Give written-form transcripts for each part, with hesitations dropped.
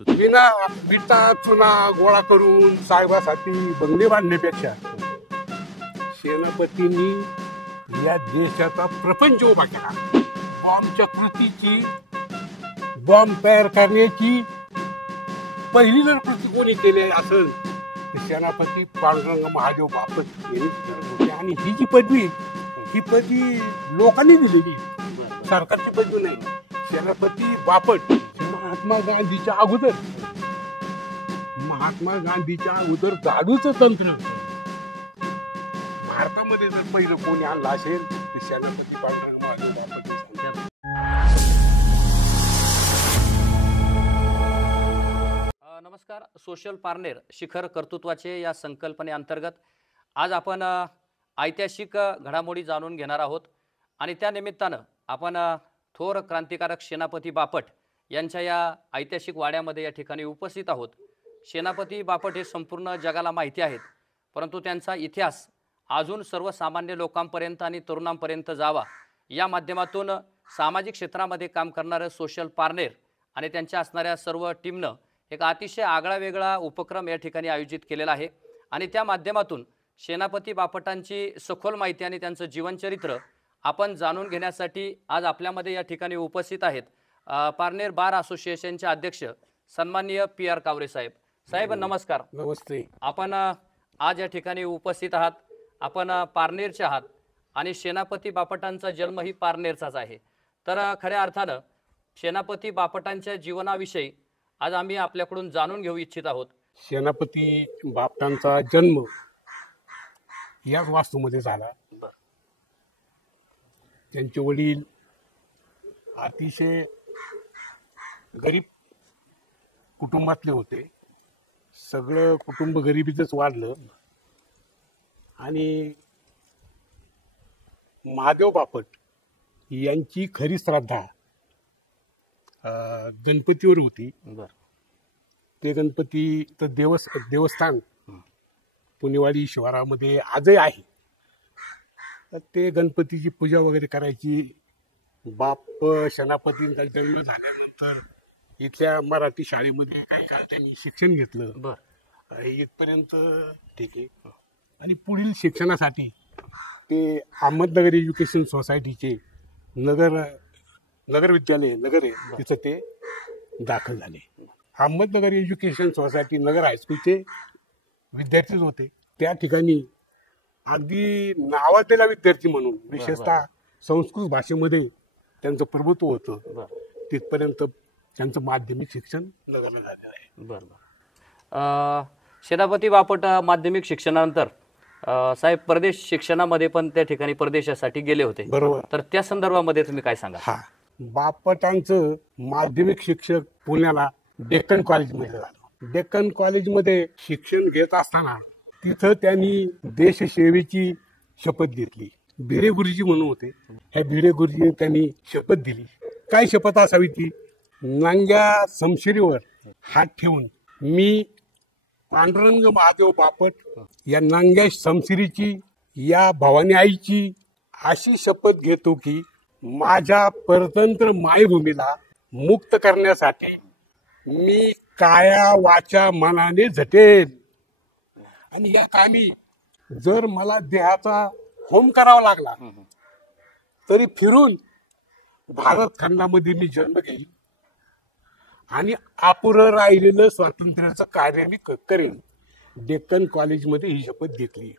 विना विटा चुना गोळा करून साहेबासाठी बंगले बांधण्यापेक्षा सेनापतींनी या देशाचा प्रपंच उभा केला. बॉम्बच्या कृतीची बॉम्ब तयार करण्याची पहिली जर कृती कोणी केली असेल तर सेनापती पांडुरंग महादेव बापट यांनी करत होते. आणि ही पदवी लोकांनी दिलेली, सरकारची पदवी नाही. सेनापती बापट महात्मा गांधीच्या अगोदर जादूचं तंत्र भारतामध्ये जर पहिलं कोणी आणलं असेल तर सेनापती पांडुरंग महादेव बापट. नमस्कार. सोशल पारनेर शिखर कर्तृत्वाचे या संकल्पनेअंतर्गत आज आपण ऐतिहासिक घडामोडी जाणून घेणार आहोत आणि त्या निमित्तानं आपण थोर क्रांतिकारक सेनापती बापट यांच्या या ऐतिहासिक वाड्यामध्ये या ठिकाणी उपस्थित आहोत. सेनापती बापट हे संपूर्ण जगाला माहिती आहेत, परंतु त्यांचा इतिहास अजून सर्वसामान्य लोकांपर्यंत आणि तरुणांपर्यंत जावा या माध्यमातून सामाजिक क्षेत्रामध्ये काम करणारं सोशल पारनेर आणि त्यांच्या असणाऱ्या सर्व टीमनं एक अतिशय आगळा वेगळा उपक्रम या ठिकाणी आयोजित केलेला आहे. आणि त्या माध्यमातून सेनापती बापटांची सखोल माहिती आणि त्यांचं जीवनचरित्र आपण जाणून घेण्यासाठी आज आपल्यामध्ये या ठिकाणी उपस्थित आहेत पारनेर बार असोसिएशनचे अध्यक्ष सन्माननीय PR कावरे साहेब. साहेब नमस्कार. नमस्ते. आपण आज या ठिकाणी उपस्थित आहात. आपण पारनेरचे आहात आणि सेनापती बापटांचा जन्म ही पारनेरचाच आहे. तर खऱ्या अर्थानं सेनापती बापटांच्या जीवनाविषयी आज आम्ही आपल्याकडून जाणून घेऊ इच्छित आहोत. सेनापती बापटांचा जन्म याच वास्तूमध्ये झाला. त्यांचे वडील अतिशय गरीब कुटुंबातले होते. सगळं कुटुंब गरिबीतच वाढलं आणि महादेव बापट यांची खरी श्रद्धा गणपतीवर होती. ते गणपतीचं देवस्थान पुणेवाडी शिवारामध्ये आजही आहे. तर ते गणपतीची पूजा वगैरे करायची. बाप सेनापतींचा जन्म झाल्यानंतर इथल्या मराठी शाळेमध्ये काही काळ त्यांनी शिक्षण घेतलं. इथपर्यंत ठीक आहे. आणि पुढील शिक्षणासाठी ते अहमदनगर एज्युकेशन सोसायटीचे नगर विद्यालय नगर आहे तिथं ते दाखल झाले. अहमदनगर एज्युकेशन सोसायटी नगर हायस्कूलचे विद्यार्थीच होते. त्या ठिकाणी अगदी नावाजलेला विद्यार्थी म्हणून विशेषतः संस्कृत भाषेमध्ये त्यांचं प्रभुत्व होतं. तिथपर्यंत त्यांचं माध्यमिक शिक्षण नगरला झालेलं आहे. बरोबर. सेनापती बापट माध्यमिक शिक्षणानंतर साहेब परदेश शिक्षणामध्ये पण त्या ठिकाणी परदेशासाठी गेले होते. बरोबर. तर त्या संदर्भामध्ये तुम्ही काय सांगा? हा, बापटांचं माध्यमिक शिक्षण पुण्याला डेक्कन कॉलेजमध्ये झालं. डेक्कन कॉलेजमध्ये शिक्षण घेत असताना तिथं त्यांनी देशसेवेची शपथ घेतली. भिडे गुरुजी म्हणून होते. ह्या भिडे गुरुजीने त्यांनी शपथ दिली. काय शपथ असावी ती? नांग्या समशिरीवर हात ठेवून मी पांडुरंग महादेव बापट या नांग्या समशिरीची या भवानी आईची अशी शपथ घेतो की माझ्या परतंत्र मायभूमीला मुक्त करण्यासाठी मी काया वाचा मनाने झटेल आणि या कामी जर मला देहाचा होम करावा लागला तरी फिरून भारत खंडामध्ये मी जन्म घेईन आणि अपुरं राहिलेलं स्वातंत्र्याचं कार्य मी करेन. डेक्कन कॉलेजमध्ये ही शपथ घेतली.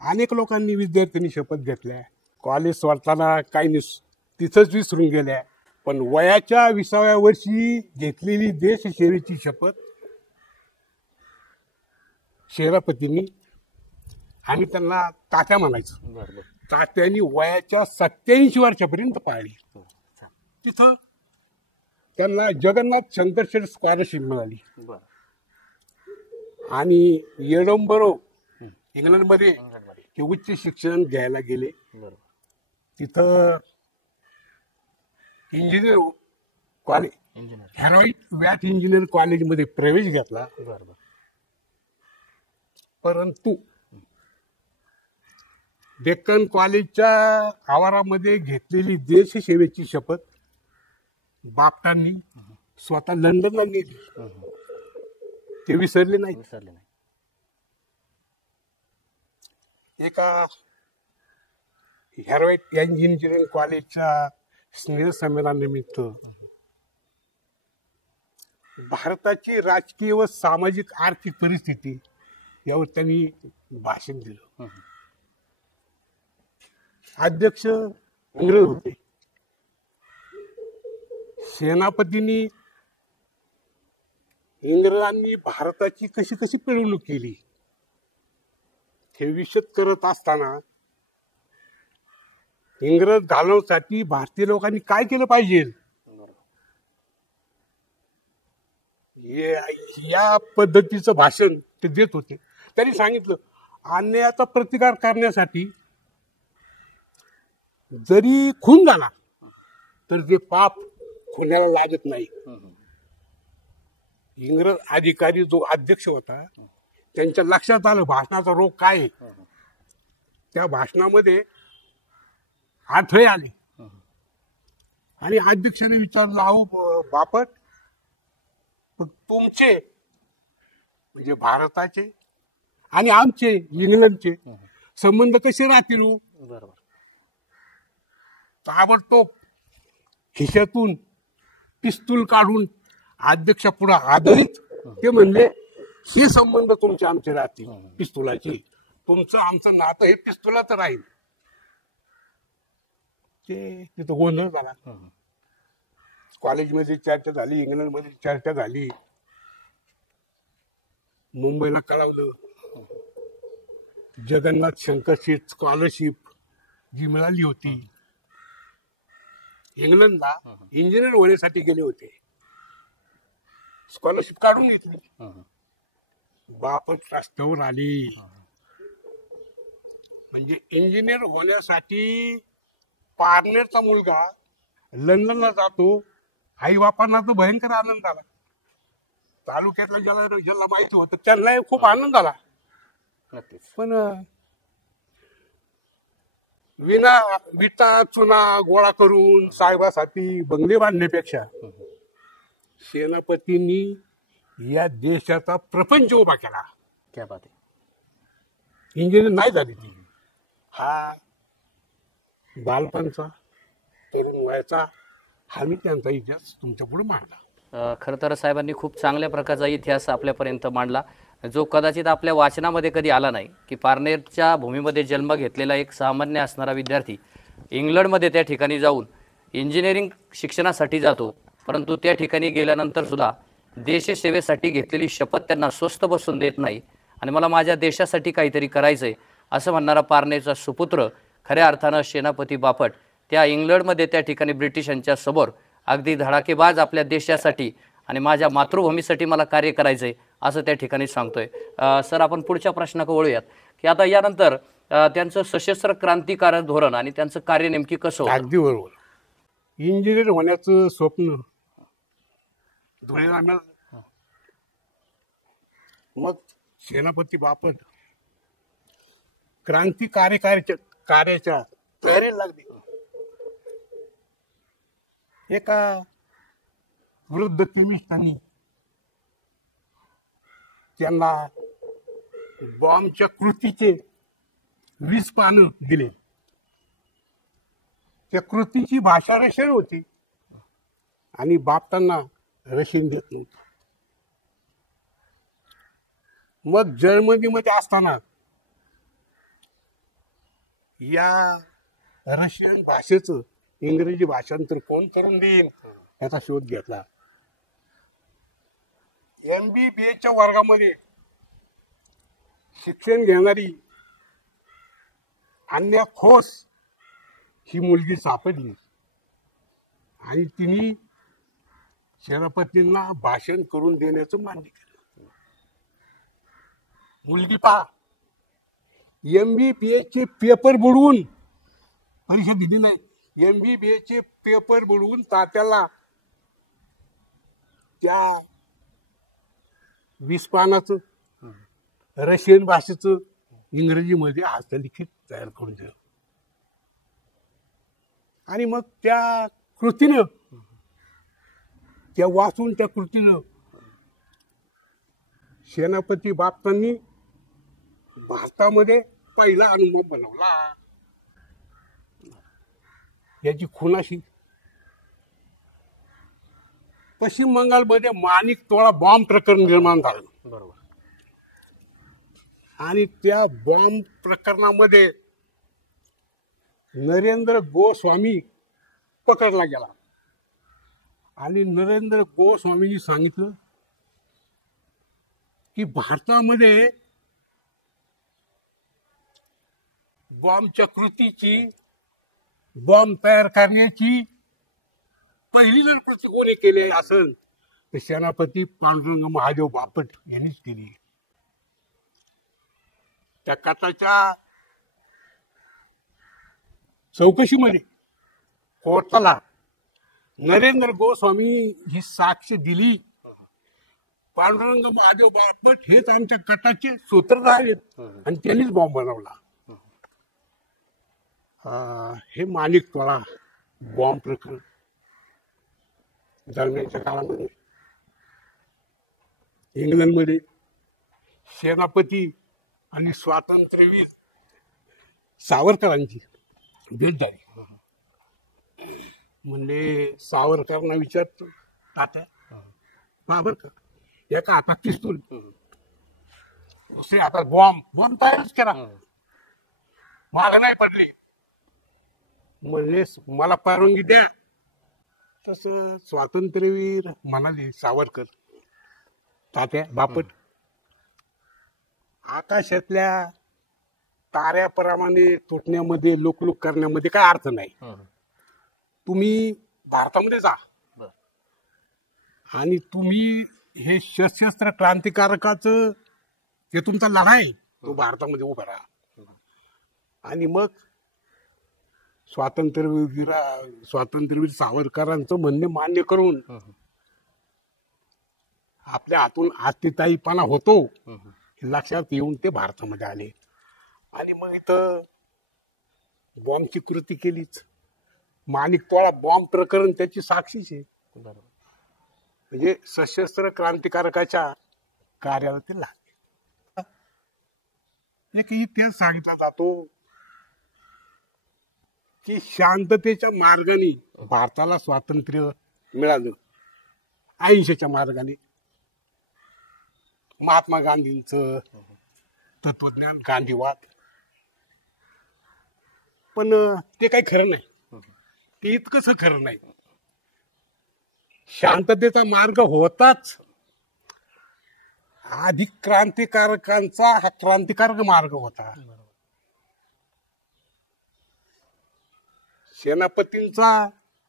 अनेक लोकांनी विद्यार्थ्यांनी शपथ घेतल्या. कॉलेज सोडताना काही तिथंच विसरून गेल्या. पण वयाच्या 20व्या वर्षी घेतलेली देशसेवेची शपथ सेनापतींनी, आम्ही त्यांना तात्या म्हणायचो, तात्यांनी वयाच्या 87 वर्षापर्यंत पाळली. तिथं त्यांना जगन्नाथ शंकरशेठ स्कॉलरशिप मिळाली आणि एडनबरो इंग्लंडमध्ये ते उच्च शिक्षण घ्यायला गेले. तिथं इंजिनियर कॉलेज हेरोईक वॅट इंजिनियर कॉलेजमध्ये प्रवेश घेतला. परंतु डेक्कन कॉलेजच्या आवारामध्ये घेतलेली देशसेवेची शपथ बापटांनी स्वतः लंडनला गेले, ते विसरले नाही. विसरले नाही. एका हॅर्वर्ड इंजिनिअरिंग कॉलेजच्या स्नेह संमेलनानिमित्त भारताची राजकीय व सामाजिक आर्थिक परिस्थिती यावर त्यांनी भाषण दिलं. अध्यक्ष इंग्रज होते. सेनापतींनी इंग्रजांनी भारताची कशी कशी पिळवणूक केली हे विशद करत असताना इंग्रज घालवण्यासाठी भारतीय लोकांनी काय केलं पाहिजे या पद्धतीचं भाषण ते देत होते. त्यांनी सांगितलं अन्यायाचा प्रतिकार करण्यासाठी जरी खून झाला तर ते पाप खुन्याला लागत नाही. इंग्रज अधिकारी जो अध्यक्ष होता त्यांच्या लक्षात आलं भाषणाचा रोग काय आहे. त्या भाषणामध्ये अडथळे आले आणि अध्यक्षाने विचारलं, अहो बापट, तुमचे म्हणजे भारताचे आणि आमचे इंग्लंडचे संबंध कसे राहतील. बरोबर. ताबडतोब खिशातून पिस्तूल काढून अध्यक्षापुढे आदळीत ते म्हणले, हे संबंध तुमचे आमचे राहतील पिस्तुलाची, तुमचं आमचं नातं हे पिस्तुलाचं राहील. ते तिथं गोंधळ झाला. कॉलेजमध्ये चर्चा झाली, इंग्लंडमध्ये चर्चा झाली, मुंबईला कळवलं. जगन्नाथ शंकरची स्कॉलरशिप जी मिळाली होती, इंग्लंडला इंजिनियर होण्यासाठी गेले होते, स्कॉलरशिप काढून घेतली. बापच रस्त्यावर आली. म्हणजे इंजिनियर होण्यासाठी पार्टनरचा मुलगा लंडनला जातो, आई बापांना तर भयंकर आनंद आला. तालुक्यातल्या ज्याला माहिती होतं त्यांना खूप आनंद आला. पण विटा चुना गोळा करून साहेबासाठी बंगले बांधण्यापेक्षा सेनापतींनी या देशाचा प्रपंच उभा केला. क्या बात आहे. इंजिनियर नाही झाली ती. हा बालपणचा तरुण वयाचा हा मी त्यांचा इतिहास तुमच्या पुढे मांडला. खरं तर साहेबांनी खूप चांगल्या प्रकारचा इतिहास आपल्यापर्यंत मांडला, जो कदाचित आपल्या वाचनामध्ये कधी आला नाही. की पारनेरच्या भूमीमध्ये जन्म घेतलेला एक सामान्य असणारा विद्यार्थी इंग्लंडमध्ये त्या ठिकाणी जाऊन इंजिनिअरिंग शिक्षणासाठी जातो, परंतु त्या ठिकाणी गेल्यानंतर सुद्धा देशसेवेसाठी घेतलेली शपथ त्यांना स्वस्थ बसून देत नाही आणि मला माझ्या देशासाठी काहीतरी करायचं आहे असं म्हणणारा पारनेरचा सुपुत्र खऱ्या अर्थानं सेनापती बापट त्या इंग्लंडमध्ये त्या ठिकाणी ब्रिटिशांच्या समोर अगदी धडाकेबाज आपल्या देशासाठी आणि माझ्या मातृभूमीसाठी मला कार्य करायचं आहे असं त्या ठिकाणी सांगतोय. सर, आपण पुढच्या प्रश्नाकडे वळूयात की आता यानंतर त्यांचं सशस्त्र क्रांतिकारक धोरण आणि त्यांचं कार्य नेमकी कसं होतं. अगदी बरोबर. इंजिनियर होण्याचं स्वप्न धुळेला मिळालं. मग सेनापती बापट कार्याच्या तयारीला लागले. एका वृद्ध केमिस्टांनी त्यांना बॉम्बच्या कृतीचे 20 पानं दिले. त्या कृतीची भाषा रशियन होती आणि बापटांना रशियन देत नव्हतं. मग जर्मनीमध्ये असताना या रशियन भाषेचं इंग्रजी भाषांतर कोण करून देईल याचा शोध घेतला. MBBSच्या वर्गामध्ये शिक्षण घेणारी अन्या खोस ही मुलगी सापडली आणि तिने सेनापतींना भाषण करून देण्याचं मान्य केलं. मुलगी पहा, MBBSचे पेपर बुडवून परीक्षा दिली नाही. MBBSचे पेपर बुडवून तात्याला त्या 20 पानाचं रशियन भाषेचं इंग्रजीमध्ये हस्तलिखित तयार करून दिलं आणि मग त्या कृतीनं त्या वाचून त्या कृतीनं सेनापती बापटांनी भारतामध्ये पहिला अणुबॉम्ब बनवला. याची खूण अशी, पश्चिम बंगालमध्ये माणिकतोळा बॉम्ब प्रकरण निर्माण झालं. बरोबर. आणि त्या बॉम्ब प्रकरणामध्ये नरेंद्र गोस्वामी पकडला गेला. आणि नरेंद्र गोस्वामींनी सांगितलं की भारतामध्ये बॉम्बच्या कृतीची, बॉम्ब तयार करण्याची पहिली जर कृती कोणी केली असेल तर सेनापती पांडुरंग महादेव बापट यांनीच केली. त्या कथाच्या चौकशीमध्ये कोर्टाला नरेंद्र गोस्वामी ही साक्ष दिली. पांडुरंग महादेव बापट हेच आमच्या कटाचे सूत्रधार आहेत आणि त्यांनीच बॉम्ब बनवला. हे माणिकतोळा बॉम्ब प्रकरण दरम्यानच्या काळामध्ये इंग्लंडमध्ये सेनापती आणि स्वातंत्र्यवीर सावरकरांची भेट झाली. म्हणजे सावरकरांना विचारतो, तात्या सावरकर एका हातात पिस्तूल, दुसऱ्या हातात बॉम्ब तयारच करा, माग नाही पडली, म्हणजे मला परवानगी द्या. तसं स्वातंत्र्यवीर म्हणाले, सावरकर तात्या बापट, आकाशातल्या ताऱ्याप्रमाणे तुटण्यामध्ये, लोकलुक करण्यामध्ये काय अर्थ नाही. तुम्ही भारतामध्ये जा आणि तुम्ही हे सशस्त्र क्रांतिकारकाचं जे तुमचा लढा आहे तो भारतामध्ये उभा राहा. आणि मग स्वातंत्र्यवीर सावरकरांचं म्हणणे मान्य करून आपल्या हातून आतिताईपणा होतो लक्षात येऊन ते भारतामध्ये आले. आणि मग इथं बॉम्बची कृती केलीच. माणिकतोळा बॉम्ब प्रकरण त्याची साक्षीच आहे. म्हणजे सशस्त्र क्रांतिकारकाच्या कार्याला ते लागले. एक इतिहास सांगितला जातो की शांततेच्या मार्गाने भारताला स्वातंत्र्य मिळालं. अहिंसेच्या मार्गाने महात्मा गांधींचं तत्वज्ञान, गांधीवाद, पण ते काही खरं नाही. ते इतकंच खरं नाही. शांततेचा मार्ग होताच आधी क्रांतिकारकांचा हा क्रांतिकारक मार्ग होता. सेनापतींचा,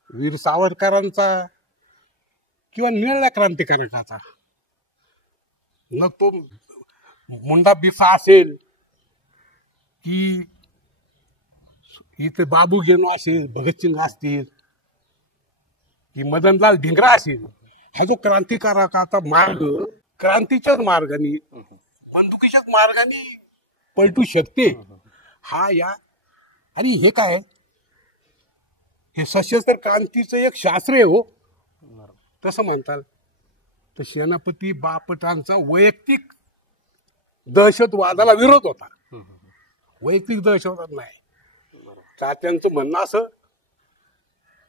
वीर सावरकरांचा किंवा निळ्या क्रांतिकारकाचा, न तो मुंडा बिसा असेल की इथे बाबू गेनो असेल, भगतसिंग असतील की मदनलाल धिंगरा असेल, हा जो क्रांतिकारकाचा मार्ग क्रांतीच्याच मार्गाने, बंदुकीच्याच मार्गाने पलटू शकते. हा या आणि हे काय, हे सशस्त्र क्रांतीचं एक शास्त्र आहे हो, तसं म्हणताल. तर सेनापती बापटांचा वैयक्तिक दहशतवादाला विरोध होता, वैयक्तिक दहशतवाद नाही. तात्यांचं म्हणणं असं,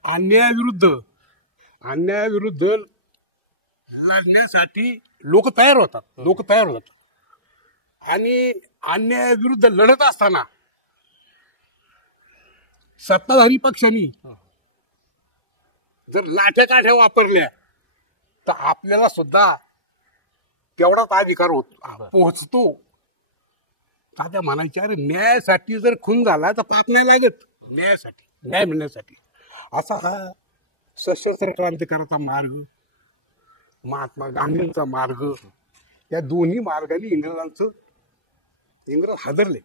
अन्यायाविरुद्ध लढण्यासाठी लोक तयार होतात. आणि अन्यायाविरुद्ध लढत असताना सत्ताधारी पक्षांनी जर लाठ्या काठ्या वापरल्या तर आपल्याला सुद्धा तेवढाच अधिकार पोहोचतो. तात्या म्हणायचे, अरे न्यायासाठी जर खून झाला तर पाप नाही लागत, न्याय मिळण्यासाठी. असा हा सशस्त्र क्रांतिकारकाचा मार्ग, महात्मा गांधींचा मार्ग, या दोन्ही मार्गाने इंग्रज हादरले.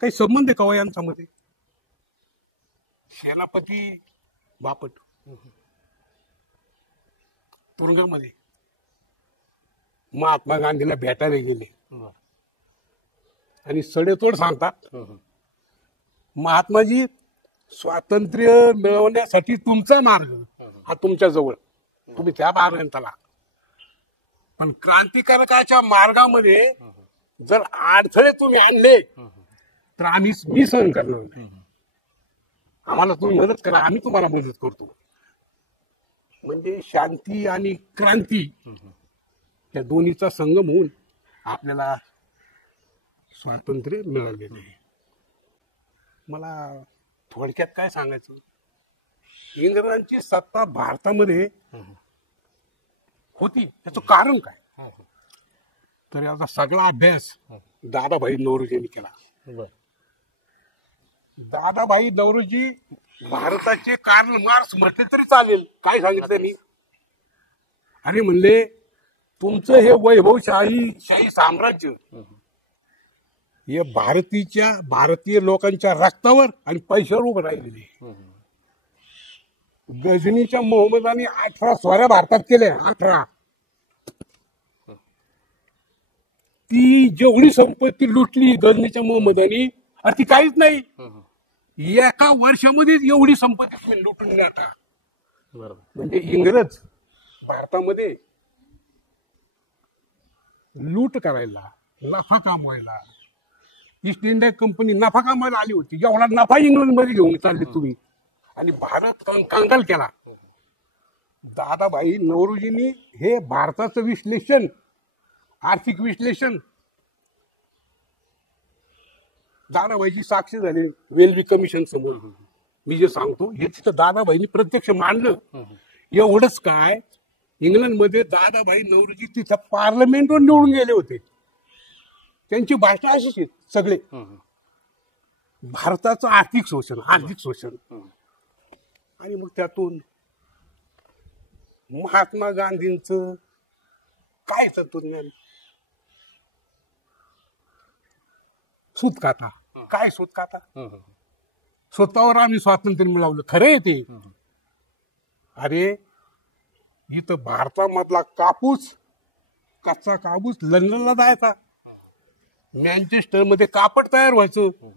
काही संबंध आहे का यांच्यामध्ये? सेनापती बापट तुरुंगामध्ये महात्मा गांधीला भेटायला गेले आणि सडेतोड सांगतात, महात्माजी स्वातंत्र्य मिळवण्यासाठी तुमचा मार्ग हा तुमच्या जवळ, तुम्ही त्या मार्गाला. पण क्रांतिकारकाच्या मार्गामध्ये जर अडथळे तुम्ही आणले तर मी सहन करणार नाही. आम्हाला तुम्ही मदत करा, आम्ही तुम्हाला मदत करतो. म्हणजे शांती आणि क्रांती या दोन्हीचा संगम होऊन आपल्याला स्वातंत्र्य मिळालेलं आहे. मला थोडक्यात काय सांगायचं, इंग्रजांची सत्ता भारतामध्ये होती, त्याचं कारण काय, तर याचा सगळा अभ्यास दादाभाई नौरोजींनी केला. दादाभाई नौरोजी भारताचे कार्ल मार्क्स म्हटले तरी चालेल. काय सांगितलं त्यांनी, अरे म्हणले तुमचं हे वैभवशाही साम्राज्य हे भारतीय लोकांच्या रक्तावर आणि पैशावर उभं राहिलेले. गजनीच्या मोहम्मदानी 18 स्वाऱ्या भारतात केल्या, 18. ती जेवढी संपत्ती लुटली गजनीच्या मोहम्मदानी, ती काहीच नाही. एका वर्षामध्ये एवढी संपत्ती तुम्ही लुटून टाका. म्हणजे इंग्रज भारतामध्ये लूट करायला, नफा कमवायला, ईस्ट इंडिया कंपनी नफा कमवायला आली होती. एवढा नफा इंग्लंडमध्ये घेऊन चालले तुम्ही आणि भारत कंगाल केला. दादाभाई नौरोजींनी हे भारताचं विश्लेषण, आर्थिक विश्लेषण, दादाभाईची साक्ष झाली वेल्वी कमिशन समोर. मी जे सांगतो हे तिथं दादाभाईंनी प्रत्यक्ष मांडलं. एवढंच काय, इंग्लंडमध्ये दादाभाई नौरोजी तिथं पार्लमेंटवर निवडून गेले होते. त्यांची भाषा अशीच आहे सगळे, भारताचं आर्थिक शोषण. आणि मग त्यातून महात्मा गांधींचं काय तत्वज्ञान, सूतकाथा. काय सूतकाथा, स्वतःवर आम्ही स्वातंत्र्य मिळवलं, खरं आहे ते. अरे इथं भारतामधला कापूस, कच्चा कापूस लंडनला जायचा, मँचेस्टर मध्ये कापड तयार व्हायचं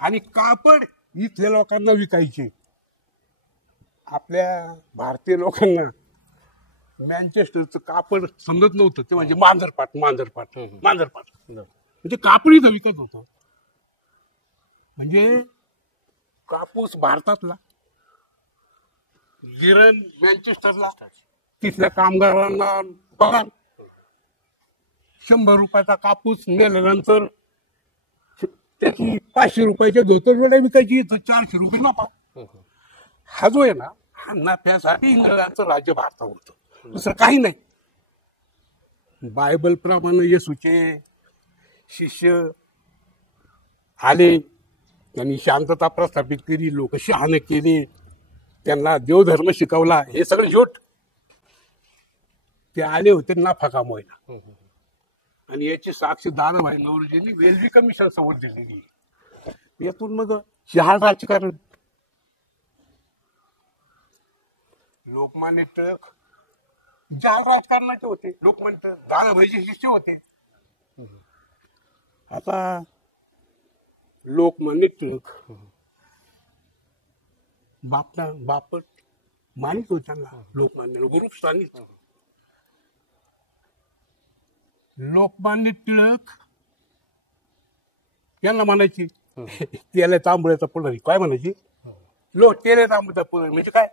आणि कापड इथल्या लोकांना विकायचे. आपल्या भारतीय लोकांना मँचेस्टरचं कापड समजत नव्हतं, ते म्हणजे मांजरपाट. म्हणजे कापड इथं विकत होतं. म्हणजे कापूस भारतातला, गिरण मँचेस्टरला, तिथल्या कामगारांना पगार. 100 रुपयाचा कापूस नेल्यानंतर त्याची 500 रुपयाच्या धोतर विकायची, 400 रुपये नफा. हा जो आहे ना, हा नफ्यासाठी इंग्रजांचं राज्य भारतावर होतं, दुसरं काही नाही. बायबल प्रमाणे येशूचे शिष्य आले, त्यांनी शांतता प्रस्थापित केली, लोक शहाणे केले, त्यांना देवधर्म शिकवला. हे सगळं जोट. ते आले होते नफा कमवायला. आणि याची साक्ष दादाभाई नौरोजींनी वेल्वी कमिशन समोर दिलेली. यातून मग जहाल राजकारण. लोकमान्य टिळक जहाल राजकारणाचे होते. लोकमान्य टिळक दादाभाईचे शिष्य होते. आता लोकमान्य टिळक बापट मानित होते त्यांना, लोकमान्य गुरु स्थानिक. लोकमान्य टिळक यांना म्हणायची तेला तांबड्याचा पुढारी. काय म्हणायची, तेला तांबड्याचा पुढारी. म्हणजे काय,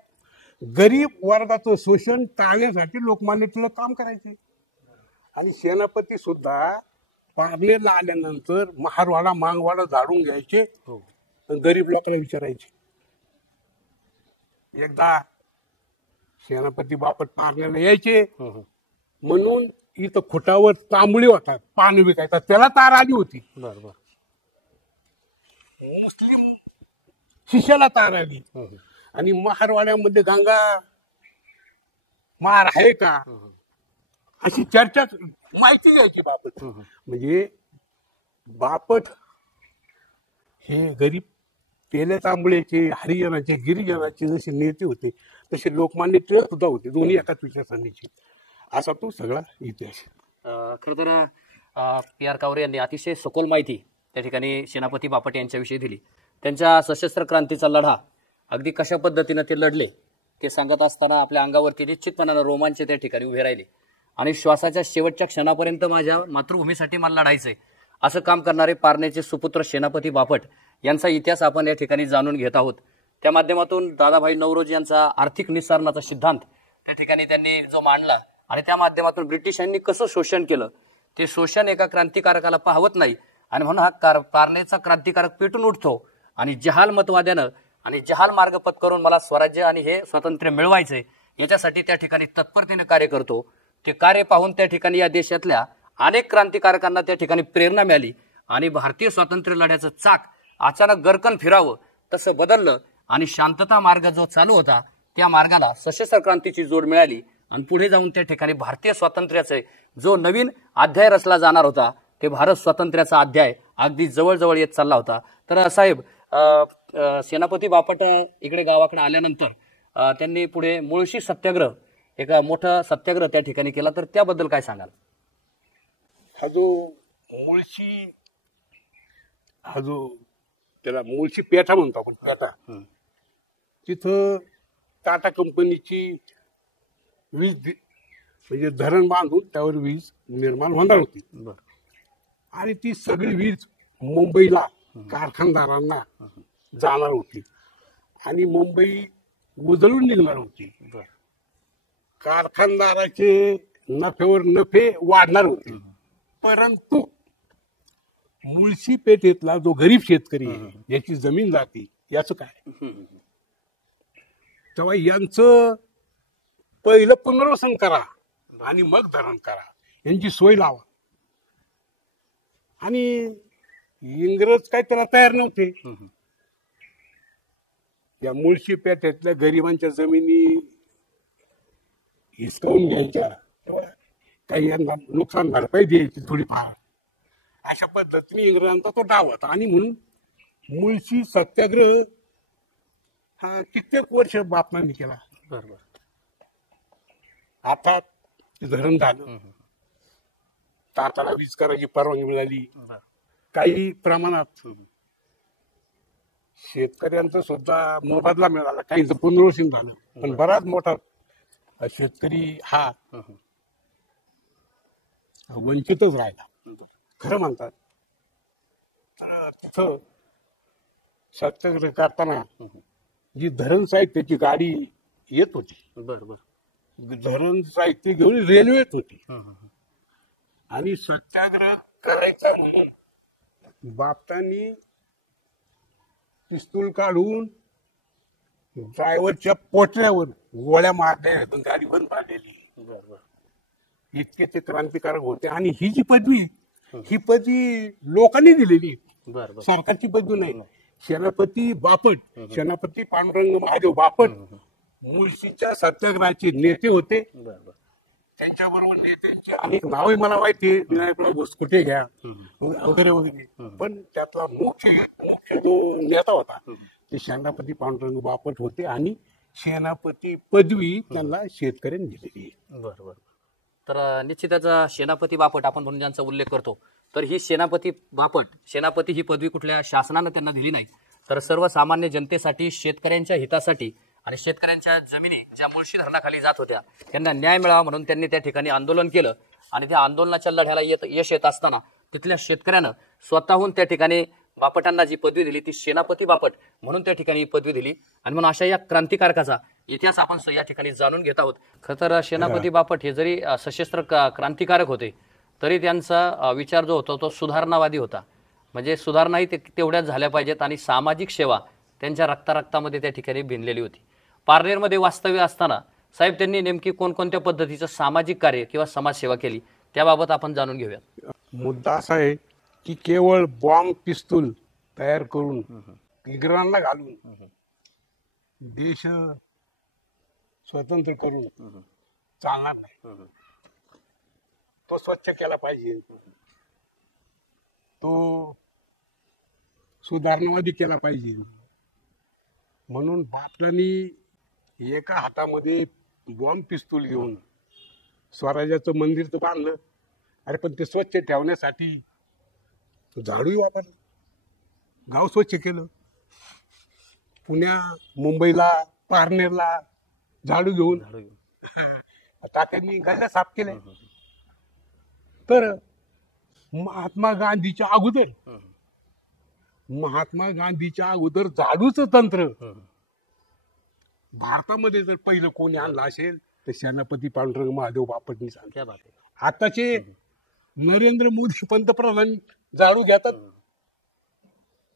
गरीब वर्गाचं शोषण टाळण्यासाठी लोकमान्य टिळक काम करायचे. आणि सेनापती सुद्धा पार्लेला आल्यानंतर महारवाडा मांगवाडा झाडून घ्यायचे, गरीब लोकांना विचारायचे. एकदा सेनापती बापट पार्लेला यायचे, म्हणून इथं खुटावर तांबळी होतात, पान विकायचा, त्याला तार आली होती. बरोबर. मुस्लिम शिष्याला तार आली. आणि महारवाड्यामध्ये गंगा मार आहे का, अशी चर्चा, माहिती घ्यायची बापट. म्हणजे बापट हे गरीब तेले तांबळेचे, हरिजनाचे, गिरिजनाचे जसे नेते होते, तसे लोकमान्य टिळक सुद्धा होते. दोन्ही एकाच विचारसरणीचे. असा तो सगळा इतिहास. खरं तर पी.आर. कावरे यांनी अतिशय सखोल माहिती त्या ठिकाणी सेनापती बापट यांच्याविषयी दिली. त्यांच्या सशस्त्र क्रांतीचा लढा अगदी कशा पद्धतीनं ते लढले ते सांगत असताना आपल्या अंगावरती निश्चितपणानं रोमांच त्या ठिकाणी उभे राहिले आणि श्वासाच्या शेवटच्या क्षणापर्यंत माझ्या मातृभूमीसाठी मला लढायचंय असं काम करणारे पारनेरचे सुपुत्र सेनापती बापट यांचा इतिहास आपण या ठिकाणी जाणून घेत आहोत. त्या माध्यमातून दादाभाई नौरोजी यांचा आर्थिक निस्सारणाचा सिद्धांत त्या ठिकाणी त्यांनी जो मांडला आणि त्या माध्यमातून ब्रिटिशांनी कसं शोषण केलं, ते शोषण एका क्रांतिकारकाला पाहवत नाही आणि म्हणून हा पारनेरचा क्रांतिकारक पेटून उठतो आणि जहाल मतवाद्यानं आणि जहाल मार्ग पत्करून मला स्वराज्य आणि हे स्वातंत्र्य मिळवायचंय याच्यासाठी त्या ठिकाणी तत्परतेने कार्य करतो. ते कार्य पाहून त्या ठिकाणी या देशातल्या अनेक क्रांतिकारकांना त्या ठिकाणी प्रेरणा मिळाली आणि भारतीय स्वातंत्र्य लढ्याचं चाक अचानक गरकन फिरावं तसं बदललं आणि शांतता मार्ग जो चालू होता त्या मार्गाला सशस्त्र क्रांतीची जोड मिळाली आणि पुढे जाऊन त्या ठिकाणी भारतीय स्वातंत्र्याचे जो नवीन अध्याय रचला जाणार होता ते भारत स्वातंत्र्याचा अध्याय अगदी जवळजवळ येत चालला होता. तर साहेब, सेनापती बापट इकडे गावाकडे आल्यानंतर त्यांनी पुढे मुळशी सत्याग्रह, एक मोठा सत्याग्रह त्या ठिकाणी केला, तर त्याबद्दल काय सांगाल? हा जो त्याला मुळशी पेठा म्हणतो आपण, पेठा, तिथं टाटा कंपनीची वीज म्हणजे धरण बांधून त्यावर वीज निर्माण होणार होती आणि ती सगळी वीज मुंबईला कारखानदारांना जाणार होती आणि मुंबई उजळून निघणार होती. कारखानदाराचे नफ्यावर नफे वाढणार होते, परंतु मुळशी पेठेतला जो गरीब शेतकरी याची जमीन जाते याचं काय, तेव्हा यांचं पहिलं पुनर्वसन करा आणि मग धरण करा, यांची सोय लावा. आणि इंग्रज काय त्याला तयार नव्हते. या मुळशी पेठेतल्या गरिबांच्या जमिनी हिसकावून घ्यायच्या, काही यांना नुकसान भरपाई द्यायची थोडीफार, अशा पद्धतीने इंग्रजांचा तो डाव होता. आणि म्हणून मुळशी सत्याग्रह हा कित्येक वर्ष बापनांनी केला. बरोबर. आता धरण झालं, ताताला वीज करायची परवानगी मिळाली, काही प्रमाणात शेतकऱ्यांचा सुद्धा मोबदला मिळाला, काहींचं पुनर्वसन झालं, पण बराच मोठा शेतकरी हा वंचितच राहिला खरं म्हणतात. तर तिथं सत्याग्रह करताना जी धरण साहित्याची गाडी येत होती, धरण साहित्य घेऊन रेल्वे येत होती आणि सत्याग्रह करायचा म्हणून बापटांनी पिस्तूल काढून ड्रायव्हरच्या पोटऱ्यावर गोळ्या मारल्या, गाडी बंद पाडलेली. इतके ते क्रांतिकारक होते. आणि ही जी पदवी, ही पदवी लोकांनी दिलेली, सरकारची पदवी नाही. सेनापती बापट, सेनापती पांडुरंग महादेव बापट मुळशीच्या सत्याग्रहाचे नेते होते. त्यांच्याबरोबर नेत्यांची अनेक नावे मला माहिती, विनायकराव भुसकुटे घ्या वगैरे वगैरे, पण त्यातला मुख्य जो नेता होता ते सेनापती पांडुरंग बापट होते आणि सेनापती पदवी त्यांना शेतकऱ्यांनी दिलेली. बरोबर. तर निश्चितच सेनापती बापट आपण म्हणून ज्यांचा उल्लेख करतो, तर ही सेनापती बापट, सेनापती ही पदवी कुठल्या शासनानं त्यांना दिली नाही, तर सर्वसामान्य जनतेसाठी, शेतकऱ्यांच्या हितासाठी आणि शेतकऱ्यांच्या जमिनी ज्या मुळशी धरणाखाली जात होत्या त्यांना न्याय मिळावा म्हणून त्यांनी त्या ठिकाणी आंदोलन केलं. आणि त्या आंदोलनाच्या लढ्याला यश येत असताना तिथल्या शेतकऱ्यानं स्वतःहून त्या ठिकाणी बापटांना जी पदवी दिली ती सेनापती बापट म्हणून त्या ठिकाणी ही पदवी दिली. आणि म्हणून अशा या क्रांतिकारकाचा इतिहास आपण या ठिकाणी जाणून घेत आहोत. खरं तर सेनापती बापट हे जरी सशस्त्र क्रांतिकारक होते तरी त्यांचा विचार जो होता तो सुधारणावादी होता. म्हणजे सुधारणाही तेवढ्याच झाल्या पाहिजेत आणि सामाजिक सेवा त्यांच्या रक्तामध्ये त्या ठिकाणी भिनलेली होती. पारनेरमध्ये वास्तव्य असताना साहेब त्यांनी नेमकी कोणकोणत्या पद्धतीचं सामाजिक कार्य किंवा समाजसेवा केली त्याबाबत आपण जाणून घेऊया. मुद्दा असा आहे की केवळ बॉम्ब पिस्तूल तयार करून इंग्रजांना घालून देश स्वतंत्र करून चालणार नाही. तो स्वच्छ केला पाहिजे, तो सुधारणावादी केला पाहिजे. म्हणून बापटांनी एका हातामध्ये बॉम्ब पिस्तूल घेऊन स्वराज्याचं मंदिर तर बांधलं, अरे पण ते स्वच्छ ठेवण्यासाठी झाडूही वापरलं, गाव स्वच्छ केलं. पुण्या मुंबईला पारनेरला झाडू घेऊन झाडू घेऊन. तात्यांनी गल्ल्या साफ केल्या. तर महात्मा गांधीच्या अगोदर झाडूचं तंत्र भारतामध्ये जर पहिलं कोणी आणलं असेल तर सेनापती पांडुरंग महादेव बापटनी सांगितलं. क्या बात आहे. आताचे नरेंद्र मोदी पंतप्रधान झाडू घेतात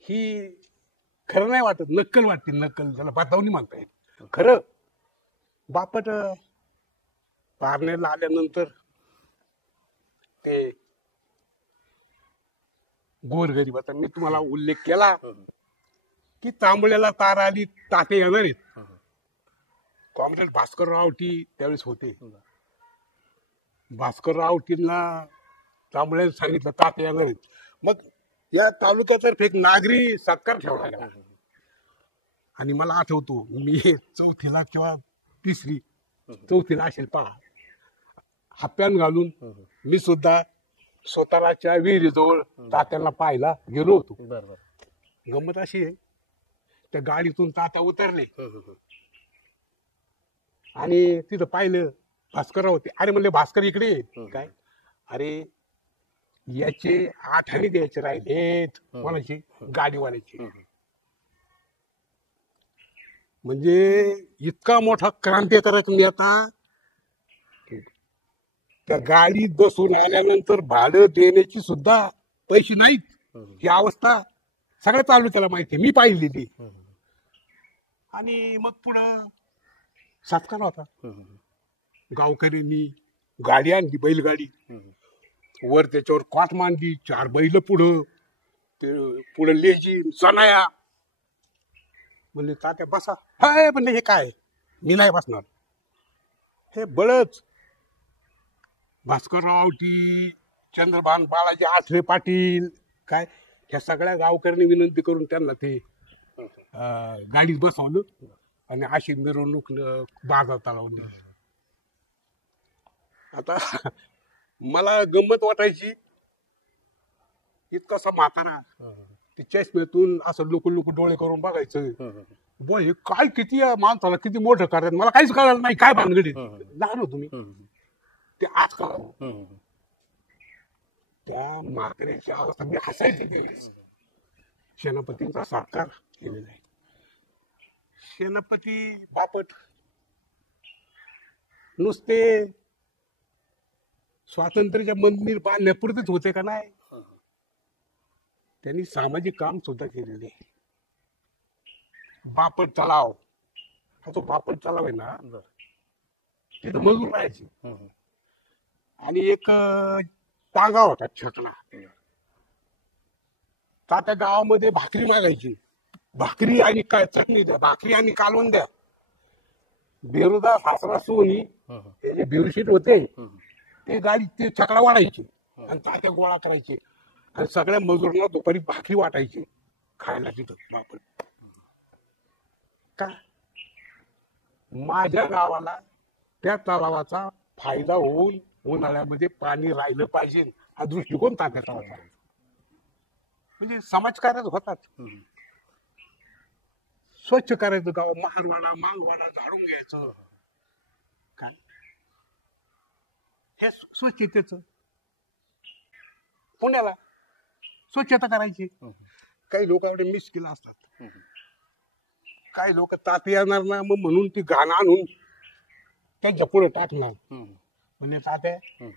ही खरं नाही वाटत, नक्कल वाटते. नक्कल त्याला बतावणी म्हणता येईल. खरं बापट पारनेरला आल्यानंतर ते गोरगरीबाचा मी तुम्हाला उल्लेख केला की तांबड्याला तार आली, ताते येणार आहेत. कॉम्रेड भास्कर रावटी त्यावेळेस होते. भास्कर रावटींना तांबड्याला सांगितलं ताते येणार आहेत. मग या तालुक्यातर्फे एक नागरी सत्कार ठेवला गेला. आणि मला आठवतो मी चौथीला किंवा चौथीला असेल पहा, हाप्यान घालून मी सुद्धा स्वतःच्या विहिरीजवळ तात्यांना पाहायला गेलो होतो. गंमत अशी आहे, त्या गाडीतून तात्या उतरले आणि तिथं पाहिलं भास्करराव होते. अरे म्हणले भास्कर इकडे काय? अरे याचे 8 आणे द्यायचे राहिलेत. कोणाची? गाडीवाल्याची. म्हणजे इतका मोठा क्रांतिकारक नेता त्या गाडीत बसून आल्यानंतर भाडं देण्याची सुद्धा पैसे नाहीत. ही अवस्था सगळ्या तालुक्याला माहिती आहे, मी पाहिली ती. आणि मग पुढं सत्कार होता. गावकऱ्यांनी गाडी आणली, बैलगाडी. वर त्याच्यावर कॉट मांडली, 4 बैल पुढं, ते पुढं लेजी सनाया. म्हणले तात्या बसा. हाय म्हणले हे काय? मी नाही बसणार. हे बळच भास्कररावटी, चंद्रभान बाळाजी आठरे पाटील काय ह्या सगळ्या गावकऱ्यांनी विनंती करून त्यांना ते गाडीत बसवलं आणि अशी मिरवणूक बाजारात लावली. आता मला गंमत वाटायची, इतकासा म्हातारा ते चष्म्यातून असं लुकू डोळे करून बघायचं. हे काय किती या माणसाला किती मोठं करतात, मला काहीच कळलं नाही काय भानगडी. लहान होतो मी ते आज कळलं. त्या म्हाताऱ्याची अवस्था मी हसायची. सेनापतींचा साकार केलेला आहे. सेनापती बापट नुसते स्वातंत्र्याच्या मंदिर बांधण्यापुरतेच होते का नाही, त्यांनी सामाजिक काम सुद्धा केलेले. बापट तलाव, हा तो बापट तलाव आहे ना, तिथं मजूर राहायचे. आणि एक टांगा होता छकला. त्या गावामध्ये भाकरी मागायची. भाकरी आणि काय चटणी द्या, भाकरी आणि कालवण द्या. बेरोदा सासरा सोनी जे बिरुशीट होते ते गाडी ते छकडा वाढायचे आणि तात्या गोळा करायचे आणि सगळ्या मजुरांना दुपारी भाकरी वाटायची खायला तिथं. बापट का माझ्या गावाला त्या तलावाचा फायदा होऊन उन्हाळ्यामध्ये पाणी राहिलं पाहिजे हा दृष्टिकोन तात्याचा होता. म्हणजे समाजकार्यच होतात. स्वच्छ करायचं गाव, महारवाडा मांगवाडा झाडून घ्यायचं. काय हे स्वच्छतेच. पुण्याला स्वच्छता करायची. काही लोक एवढे मिस केला असतात. काही लोक ताते येणार ना मग म्हणून ती घाण आणून त्यांच्या पुढे टाकणार. म्हणजे तात्या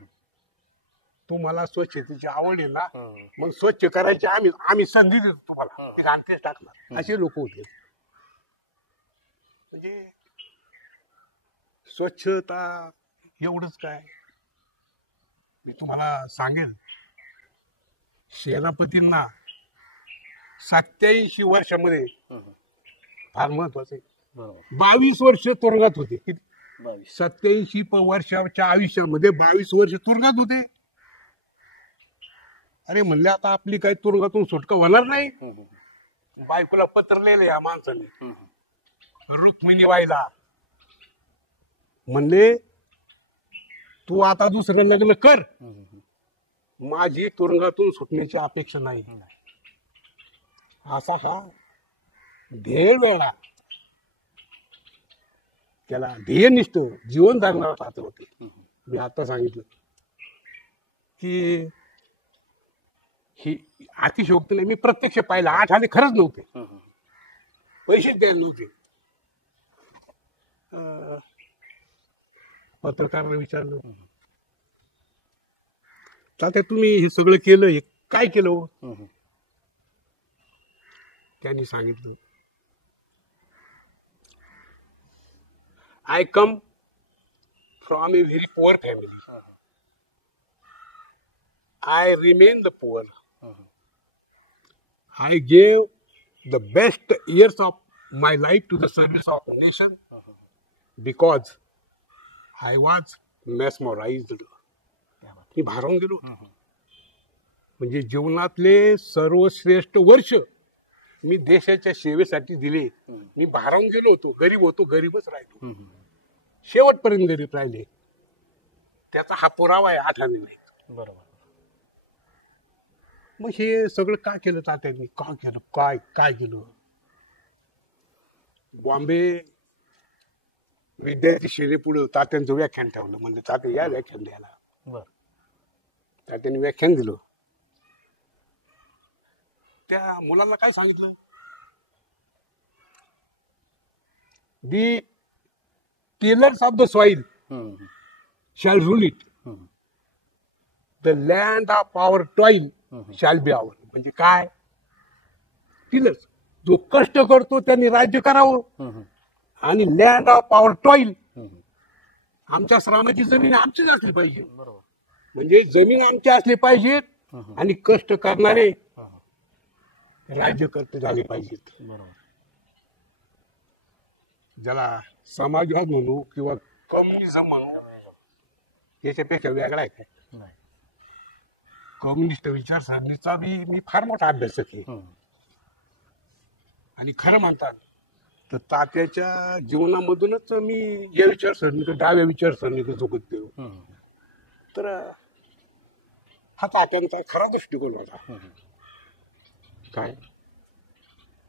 तुम्हाला स्वच्छतेची आवड आहे ना, मग स्वच्छ करायची आम्ही संधी देतो तुम्हाला, ती घाण तेच टाकणार. असे लोक होते. म्हणजे स्वच्छता एवढंच काय मी तुम्हाला सांगेल, सेनापतींना 87 वर्षामध्ये फार महत्वाचं आहे. 22 वर्ष तुरुंगात होते. 87 वर्षाच्या आयुष्यामध्ये 22 वर्ष तुरुंगात होते. अरे म्हणले आता आपली काही तुरुंगातून सुटका होणार नाही. बायकोला पत्र लिहिले या माणसाने रुक्मिणी बाईला. म्हणले तू आता दुसरं लग्न कर, माझी तुरुंगातून सुटण्याची अपेक्षा नाही. असा हा ढेर वेळा त्याला ध्येयनिष्ठ जीवन जगणारा पात्र होते. मी आता सांगितलं की ही अतिशयोक्ती नाही, मी प्रत्यक्ष पाहिलं. 8 आणे खरंच नव्हते, पैसेच द्यायला नव्हते. पत्रकारांना विचारलं, तात्या तुम्ही हे सगळं केलं, हे काय केलं हो? त्यांनी सांगितलं, I come from A very poor family. I remain the poor. I gave the best years of my life to the service of the nation because I was mesmerized. मी भारावून गेलो. म्हणजे जीवनातले सर्वश्रेष्ठ वर्ष मी देशाच्या सेवेसाठी दिले. मी भारावून गेलो होतो, गरीब होतो, गरीबच राहिलो, शेवटपर्यंत गरीब राहिले. त्याचा हा पुरावा आहे 8 आणे नाही. बरोबर. मग हे सगळं काय केलं तात्यांनी? का केलं? काय काय केलं? बॉम्बे विद्यार्थी सेनेपुढे तात्यांचं व्याख्यान ठेवलं. म्हणजे तात्या या व्याख्यान द्यायला. तात्यांनी व्याख्यान दिलं. त्या मुलांना काय सांगितलं? The tillers of the soil shall rule it. The land of our toil shall be our. म्हणजे काय? टिलर्स, जो कष्ट करतो त्यांनी राज्य करावं. आणि लँड ऑफ आवर टॉईल, आमच्या श्रमाची जमीन आमचीच असली पाहिजे. म्हणजे जमीन आमची असली पाहिजेत आणि कष्ट करणारे राज्यकर्ते झाले पाहिजेत. ज्याला समाजवाद म्हणू किंवा कम्युनिझम म्हणू, याच्यापेक्षा वेगळा आहे काय? कम्युनिस्ट विचारसरणीचा मी फार मोठा अभ्यासक आहे. आणि खरं म्हणतात तर तात्याच्या जीवनामधूनच मी या विचारसरणीचं, डाव्या विचारसरणीचं जोगत गेलो. तर हा तात्यांचा खरा दृष्टिकोन होता. काय?